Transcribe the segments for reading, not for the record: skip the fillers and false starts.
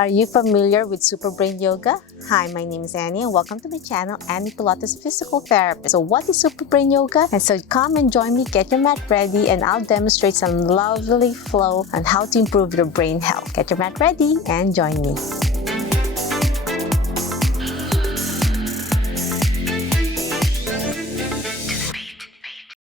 Are you familiar with Super Brain Yoga? Hi, my name is Annie and welcome to my channel, Annie Pilates Physical Therapist. So what is Super Brain Yoga? And so come and join me, get your mat ready, and I'll demonstrate some lovely flow on how to improve your brain health. Get your mat ready and join me.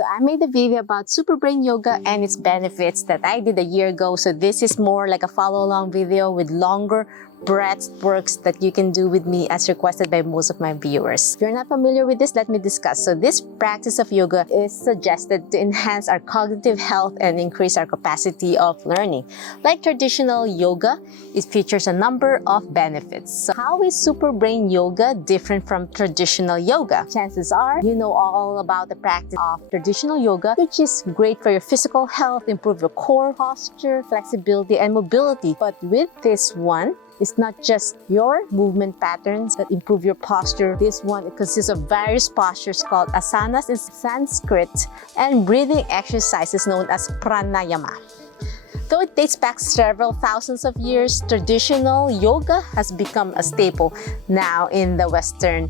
I made a video about Super Brain Yoga and its benefits that I did a year ago. So this is more like a follow-along video with longer breath works that you can do with me as requested by most of my viewers. If you're not familiar with this, let me discuss. So this practice of yoga is suggested to enhance our cognitive health and increase our capacity of learning. Like traditional yoga, it features a number of benefits. So how is Super Brain Yoga different from traditional yoga? Chances are you know all about the practice of traditional yoga, which is great for your physical health, improve your core posture, flexibility, and mobility. But with this one, it's not just your movement patterns that improve your posture. This one, it consists of various postures called asanas in Sanskrit and breathing exercises known as Pranayama. Though it dates back several thousands of years, traditional yoga has become a staple now in the Western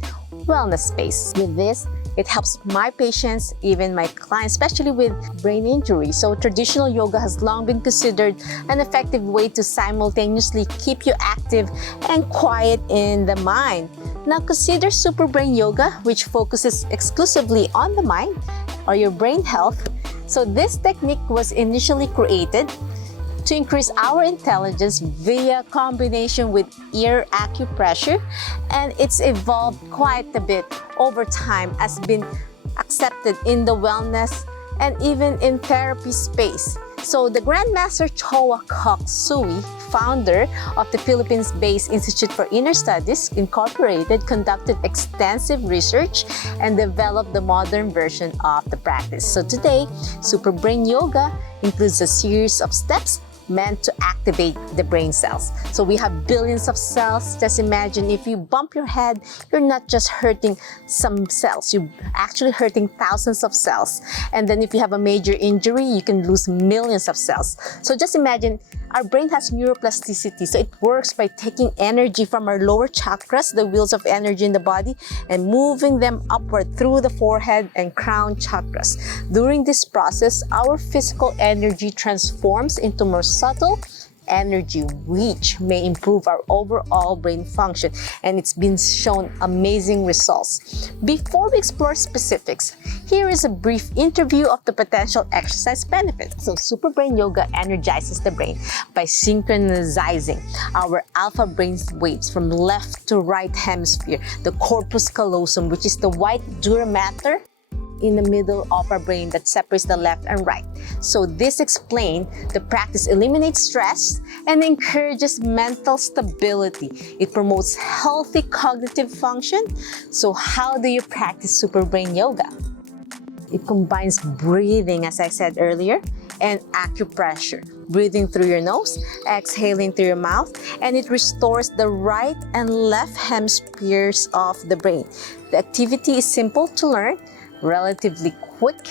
wellness space. With this, it helps my patients, even my clients, especially with brain injury. So traditional yoga has long been considered an effective way to simultaneously keep you active and quiet in the mind. Now consider Super Brain Yoga, which focuses exclusively on the mind or your brain health. So this technique was initially created to increase our intelligence via combination with ear acupressure, and it's evolved quite a bit over time, has been accepted in the wellness and even in therapy space. So the Grandmaster Choa Kok Sui, founder of the Philippines-based Institute for Inner Studies, Incorporated, conducted extensive research and developed the modern version of the practice. So today, Super Brain Yoga includes a series of steps meant to activate the brain cells. So we have billions of cells. Just imagine if you bump your head, you're not just hurting some cells, you're actually hurting thousands of cells. And then if you have a major injury, you can lose millions of cells. So just imagine, our brain has neuroplasticity. So it works by taking energy from our lower chakras, the wheels of energy in the body, and moving them upward through the forehead and crown chakras. During this process, our physical energy transforms into more subtle energy, which may improve our overall brain function, and it's been shown amazing results. Before we explore specifics, here is a brief interview of the potential exercise benefits. So Super Brain Yoga energizes the brain by synchronizing our alpha brain waves from left to right hemisphere, the corpus callosum, which is the white dura mater in the middle of our brain that separates the left and right. So this explains the practice eliminates stress and encourages mental stability. It promotes healthy cognitive function. So how do you practice Super Brain Yoga? It combines breathing, as I said earlier, and acupressure. Breathing through your nose, exhaling through your mouth, and it restores the right and left hemispheres of the brain. The activity is simple to learn, relatively quick,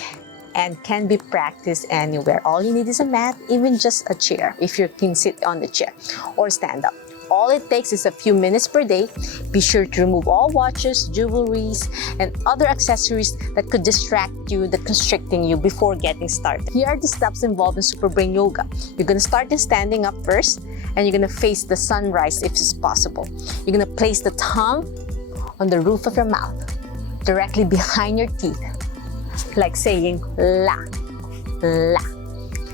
and can be practiced anywhere. All you need is a mat, even just a chair, if you can sit on the chair or stand up. All it takes is a few minutes per day. Be sure to remove all watches, jewelries, and other accessories that could distract you, that constricting you before getting started. Here are the steps involved in Super Brain Yoga. You're going to start in standing up first, and you're going to face the sunrise if it's possible. You're going to place the tongue on the roof of your mouth, directly behind your teeth, like saying la, la.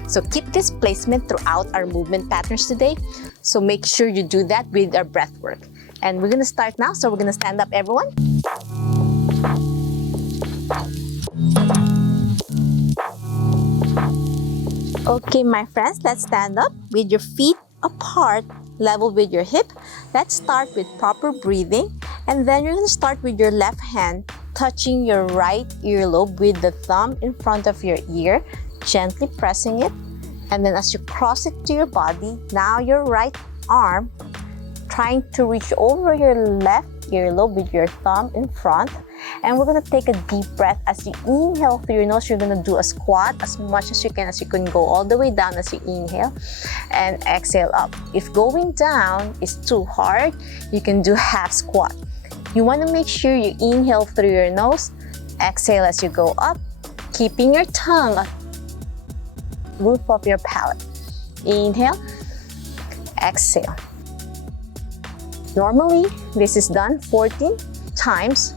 So keep this placement throughout our movement patterns today. So make sure you do that with our breath work. And we're gonna start now. So we're gonna stand up, everyone. Okay, my friends, let's stand up with your feet apart, level with your hip. Let's start with proper breathing. And then you're gonna start with your left hand touching your right earlobe with the thumb in front of your ear, gently pressing it. And then as you cross it to your body, now your right arm trying to reach over your left earlobe with your thumb in front, And we're gonna take a deep breath. As you inhale through your nose, you're gonna do a squat as much as you can go all the way down as you inhale and exhale up. If going down is too hard, you can do half squat. You wanna make sure you inhale through your nose, exhale as you go up, keeping your tongue at the roof of your palate. Inhale, exhale. Normally, this is done 14 times,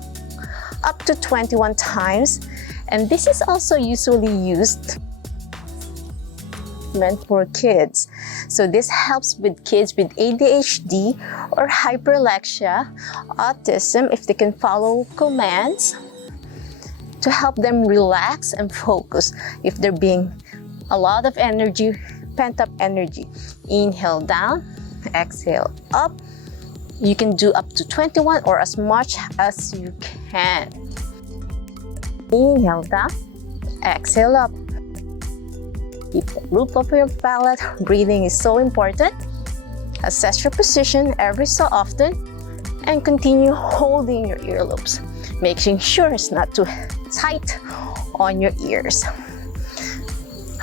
up to 21 times, and this is also usually used meant for kids. So this helps with kids with ADHD or hyperlexia, autism, if they can follow commands to help them relax and focus if they're being a lot of energy, pent-up energy. Inhale down, exhale up. You can do up to 21 or as much as you can. Inhale down, exhale up. Keep the roof of your palate. Breathing is so important. Assess your position every so often and continue holding your earlobes, making sure it's not too tight on your ears.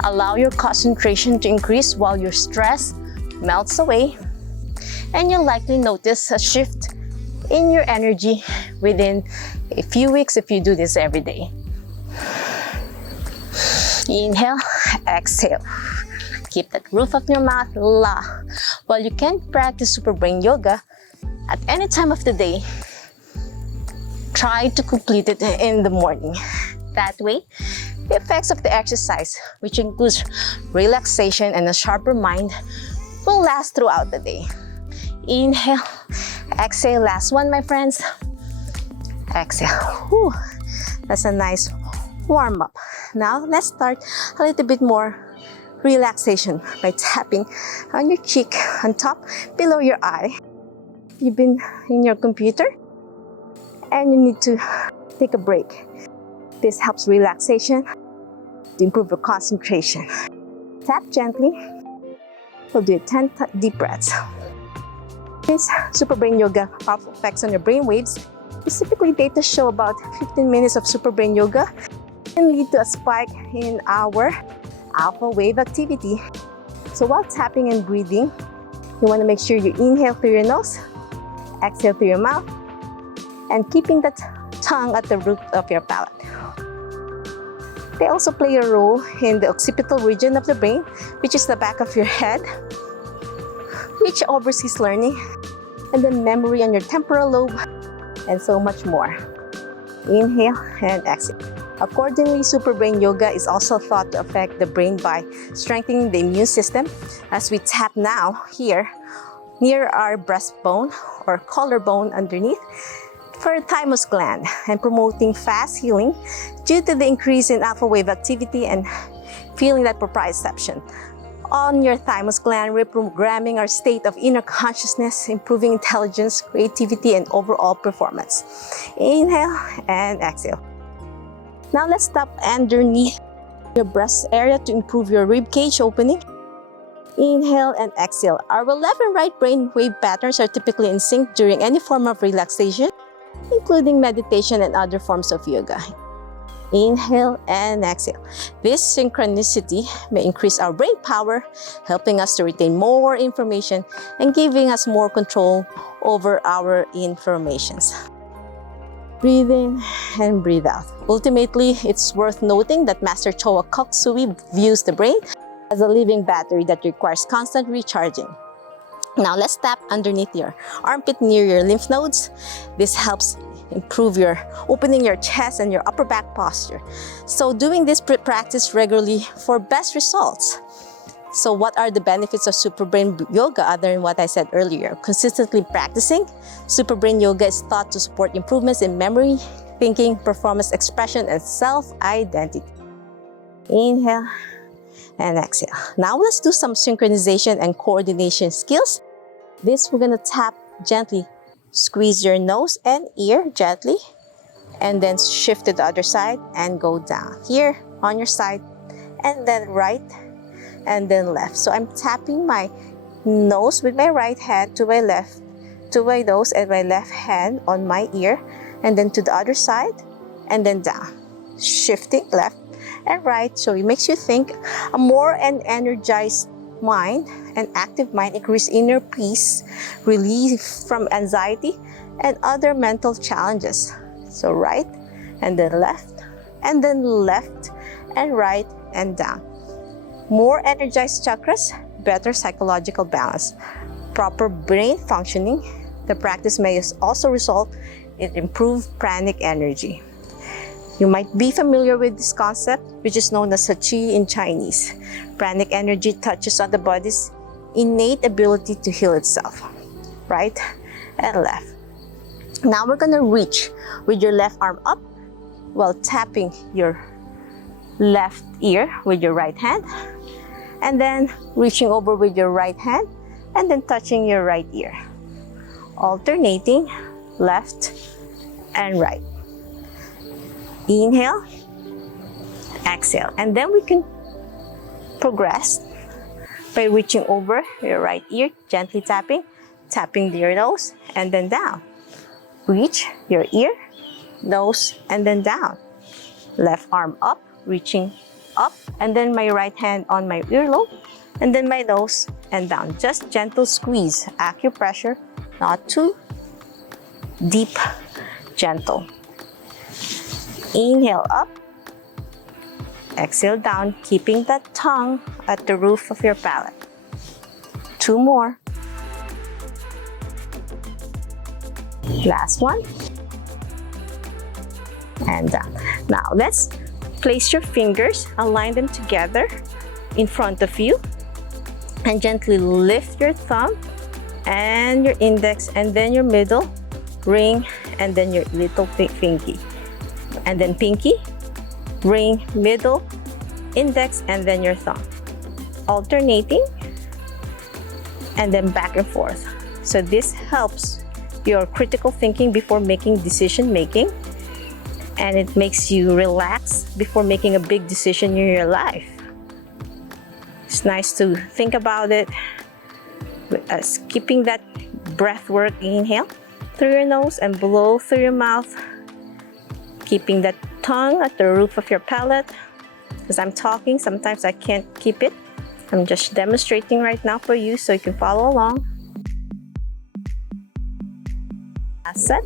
Allow your concentration to increase while your stress melts away, and you'll likely notice a shift in your energy within a few weeks if you do this every day. Inhale, exhale. Keep that roof of your mouth la. While you can practice Super Brain Yoga at any time of the day, try to complete it in the morning. That way, the effects of the exercise, which includes relaxation and a sharper mind, will last throughout the day. Inhale, exhale. Last one, my friends. Exhale. Whew. That's a nice warm up. Now, let's start a little bit more relaxation by tapping on your cheek, on top, below your eye. You've been in your computer and you need to take a break. This helps relaxation to improve your concentration. Tap gently. We'll do 10 deep breaths. This Super Brain Yoga powerful effects on your brain waves. Specifically, data show about 15 minutes of Super Brain Yoga can lead to a spike in our alpha wave activity. So while tapping and breathing, you want to make sure you inhale through your nose, exhale through your mouth, and keeping that tongue at the root of your palate. They also play a role in the occipital region of the brain, which is the back of your head, which oversees learning, and then memory on your temporal lobe, and so much more. Inhale and exhale. Accordingly, Super Brain Yoga is also thought to affect the brain by strengthening the immune system, as we tap now here near our breastbone or collarbone underneath for the thymus gland, and promoting fast healing due to the increase in alpha wave activity and feeling that proprioception on your thymus gland, reprogramming our state of inner consciousness, improving intelligence, creativity, and overall performance. Inhale and exhale. Now let's tap underneath your breast area to improve your ribcage opening. Inhale and exhale. Our left and right brain wave patterns are typically in sync during any form of relaxation, including meditation and other forms of yoga. Inhale and exhale. This synchronicity may increase our brain power, helping us to retain more information and giving us more control over our informations. Breathe in and breathe out. Ultimately, it's worth noting that Master Choa Kok Sui views the brain as a living battery that requires constant recharging. Now let's tap underneath your armpit near your lymph nodes. This helps improve your opening your chest and your upper back posture. So doing this practice regularly for best results. So what are the benefits of Super Brain Yoga other than what I said earlier? Consistently practicing, Super Brain Yoga is thought to support improvements in memory, thinking, performance, expression, and self-identity. Inhale and exhale. Now let's do some synchronization and coordination skills. This we're gonna tap gently. Squeeze your nose and ear gently, and then shift to the other side and go down. Here on your side, and then right, and then left. So I'm tapping my nose with my right hand to my left, to my nose, and my left hand on my ear, and then to the other side, and then down. Shifting left and right, so it makes you think. A more energized mind, an active mind, increase inner peace, relief from anxiety and other mental challenges. So right and then left and right and down. More energized chakras, better psychological balance, proper brain functioning. The practice may also result in improved pranic energy. You might be familiar with this concept, which is known as Qi in Chinese. Pranic energy touches on the body's innate ability to heal itself. Right and left. Now we're going to reach with your left arm up while tapping your left ear with your right hand, and then reaching over with your right hand and then touching your right ear. Alternating left and right. Inhale, exhale, and then we can progress by reaching over your right ear, gently tapping your nose, and then down. Reach your ear, nose, and then down. Left arm up, reaching up, and then my right hand on my earlobe, and then my nose, and down. Just gentle squeeze, acupressure, not too deep, gentle. Inhale up, exhale down, keeping that tongue at the roof of your palate. 2 more. Last one. And down. Now let's place your fingers, align them together in front of you, and gently lift your thumb and your index and then your middle, ring, and then your little pinky. And then pinky, ring, middle, index, and then your thumb. Alternating, and then back and forth. So this helps your critical thinking before making decision making, and it makes you relax before making a big decision in your life. It's nice to think about it as keeping that breath work. Inhale through your nose and blow through your mouth, keeping that tongue at the roof of your palate. As I'm talking, sometimes I can't keep it. I'm just demonstrating right now for you so you can follow along. That's it.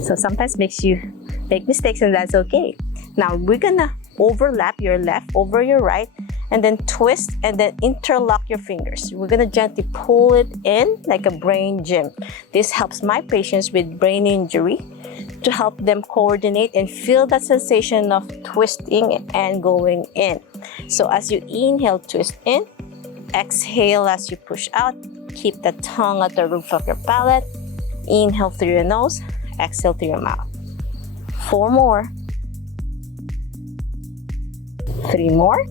So sometimes makes you make mistakes, and that's okay. Now we're gonna overlap your left over your right, and then twist and then interlock your fingers. We're gonna gently pull it in like a brain gym. This helps my patients with brain injury to help them coordinate and feel that sensation of twisting and going in. So as you inhale, twist in, exhale as you push out, keep the tongue at the roof of your palate, inhale through your nose, exhale through your mouth. 4 more. 3 more.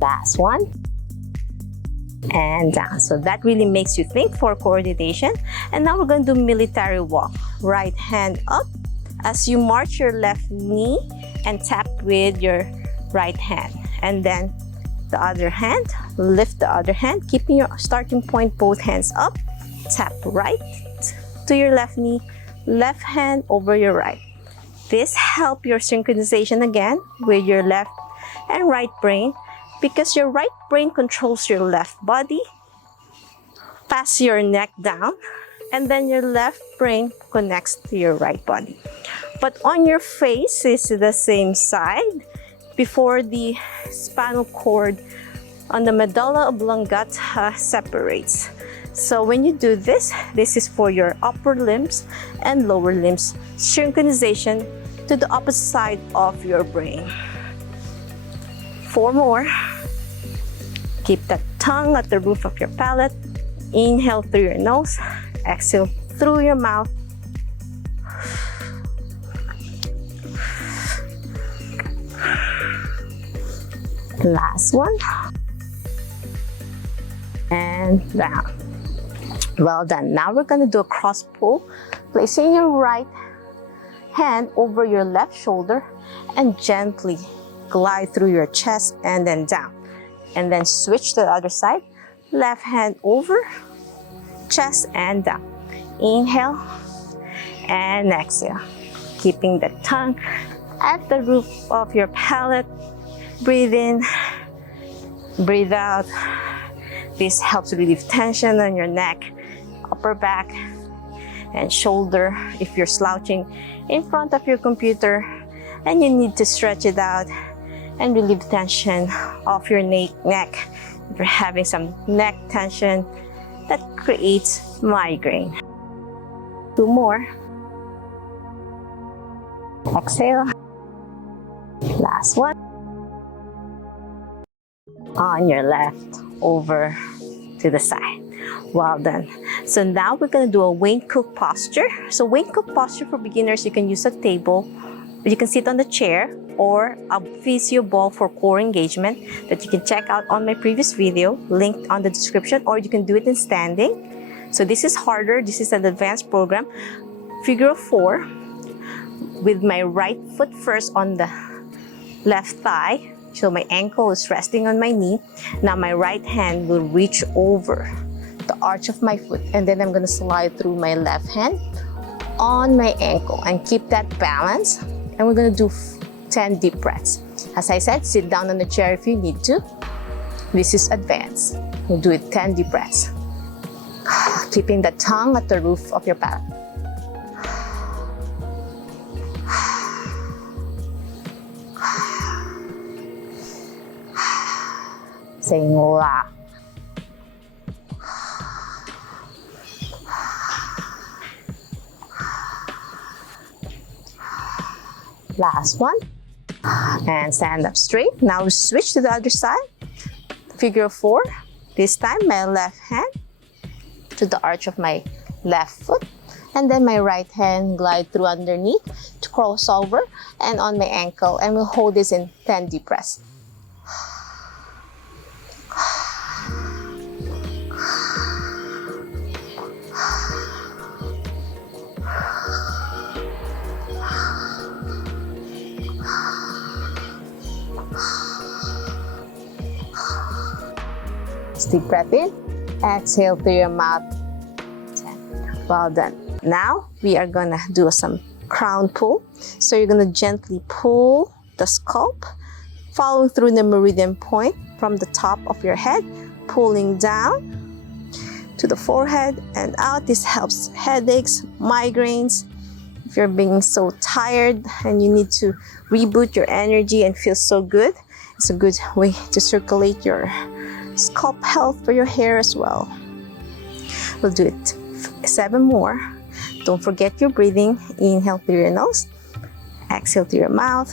Last one. And down. So that really makes you think for coordination. And now we're going to do military walk. Right hand up as you march your left knee and tap with your right hand. And then the other hand, lift the other hand, keeping your starting point, both hands up. Tap right to your left knee, left hand over your right. This helps your synchronization again with your left and right brain, because your right brain controls your left body, pass your neck down, and then your left brain connects to your right body. But on your face is the same side before the spinal cord on the medulla oblongata separates. So when you do this, this is for your upper limbs and lower limbs synchronization to the opposite side of your brain. 4 more. Keep the tongue at the roof of your palate. Inhale through your nose, exhale through your mouth. Last one. And down. Well done. Now we're going to do a cross pull, placing your right hand over your left shoulder and gently glide through your chest and then down. And then switch to the other side. Left hand over, chest and down. Inhale, and exhale. Keeping the tongue at the roof of your palate. Breathe in, breathe out. This helps relieve tension on your neck, upper back, and shoulder if you're slouching in front of your computer and you need to stretch it out and relieve tension off your neck. If you're having some neck tension that creates migraine. 2 more. Exhale. Last one. On your left, over to the side. Well done. So now we're going to do a Wayne Cook posture. So Wayne Cook posture for beginners, you can use a table, you can sit on the chair, or a physio ball for core engagement that you can check out on my previous video, linked on the description, or you can do it in standing. So this is harder. This is an advanced program. Figure of 4 with my right foot first on the left thigh. So my ankle is resting on my knee. Now my right hand will reach over the arch of my foot, and then I'm going to slide through my left hand on my ankle and keep that balance. And we're going to do 10 deep breaths. As I said, sit down on the chair if you need to. This is advanced. We'll do it 10 deep breaths. Keeping the tongue at the roof of your palate. Saying la. Last one. And stand up straight. Now we switch to the other side. Figure of 4. This time my left hand to the arch of my left foot, and then my right hand glide through underneath to cross over and on my ankle, and we'll hold this in 10 deep breaths. Deep breath in, exhale through your mouth. 10. Well done. Now we are gonna do some crown pull. So you're gonna gently pull the scalp, following through the meridian point from the top of your head, pulling down to the forehead and out. This helps headaches, migraines. If you're being so tired and you need to reboot your energy and feel so good, it's a good way to circulate your scalp health for your hair as well. We'll do it 7 more. Don't forget your breathing. Inhale through your nose, exhale through your mouth.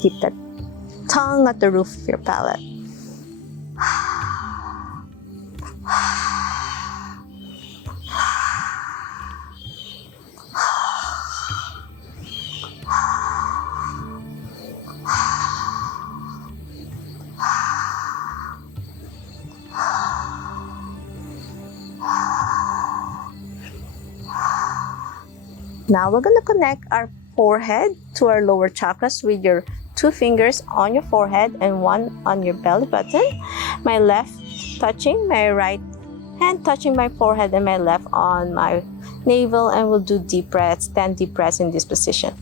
Keep that tongue at the roof of your palate. Now we're going to connect our forehead to our lower chakras with your 2 fingers on your forehead and 1 on your belly button. My left touching my right hand, touching my forehead, and my left on my navel, and we'll do deep breaths, 10 deep breaths in this position.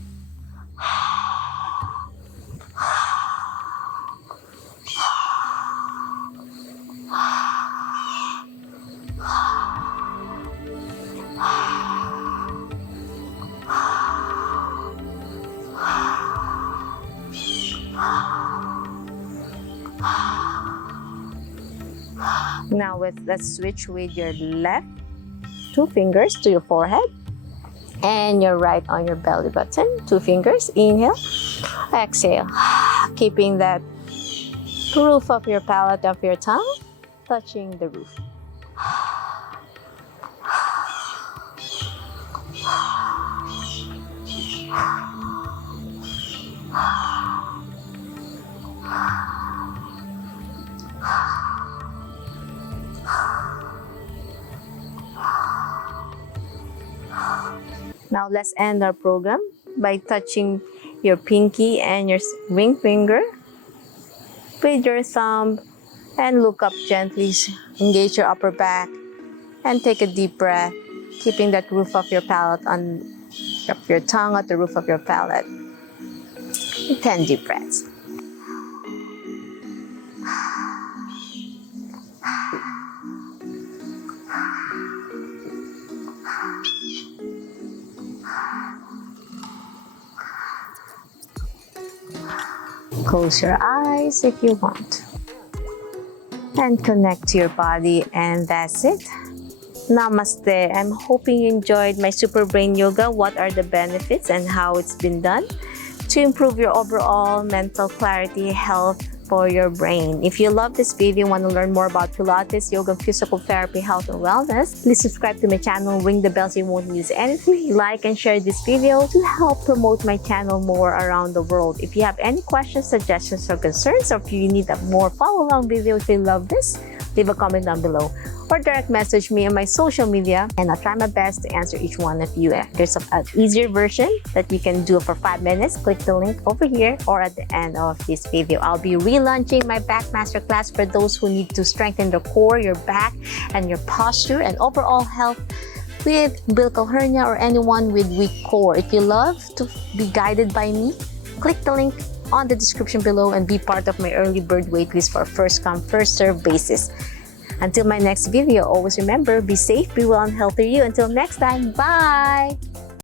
Now let's switch with your left 2 fingers to your forehead and your right on your belly button. 2 fingers, inhale, exhale. Keeping that roof of your palate of your tongue touching the roof. Now let's end our program by touching your pinky and your ring finger with your thumb and look up gently. Engage your upper back and take a deep breath keeping that roof of your palate on your tongue at the roof of your palate. 10 deep breaths. Close your eyes if you want. And connect to your body, and that's it. Namaste. I'm hoping you enjoyed my Super Brain Yoga. What are the benefits and how it's been done to improve your overall mental clarity, health for your brain. If you love this video and want to learn more about Pilates, yoga, physical therapy, health, and wellness, please subscribe to my channel, ring the bell so you won't miss anything. Like and share this video to help promote my channel more around the world. If you have any questions, suggestions, or concerns, or if you need a more follow-along video if you love this, leave a comment down below or direct message me on my social media, and I'll try my best to answer each one of you. There's an easier version that you can do for 5 minutes. Click the link over here or at the end of this video. I'll be relaunching my back masterclass for those who need to strengthen the core, your back, and your posture and overall health with umbilical hernia or anyone with weak core. If you love to be guided by me, click the link on the description below and be part of my early bird waitlist for a first come, first serve basis. Until my next video, always remember, be safe, be well, and healthy you. Until next time, bye!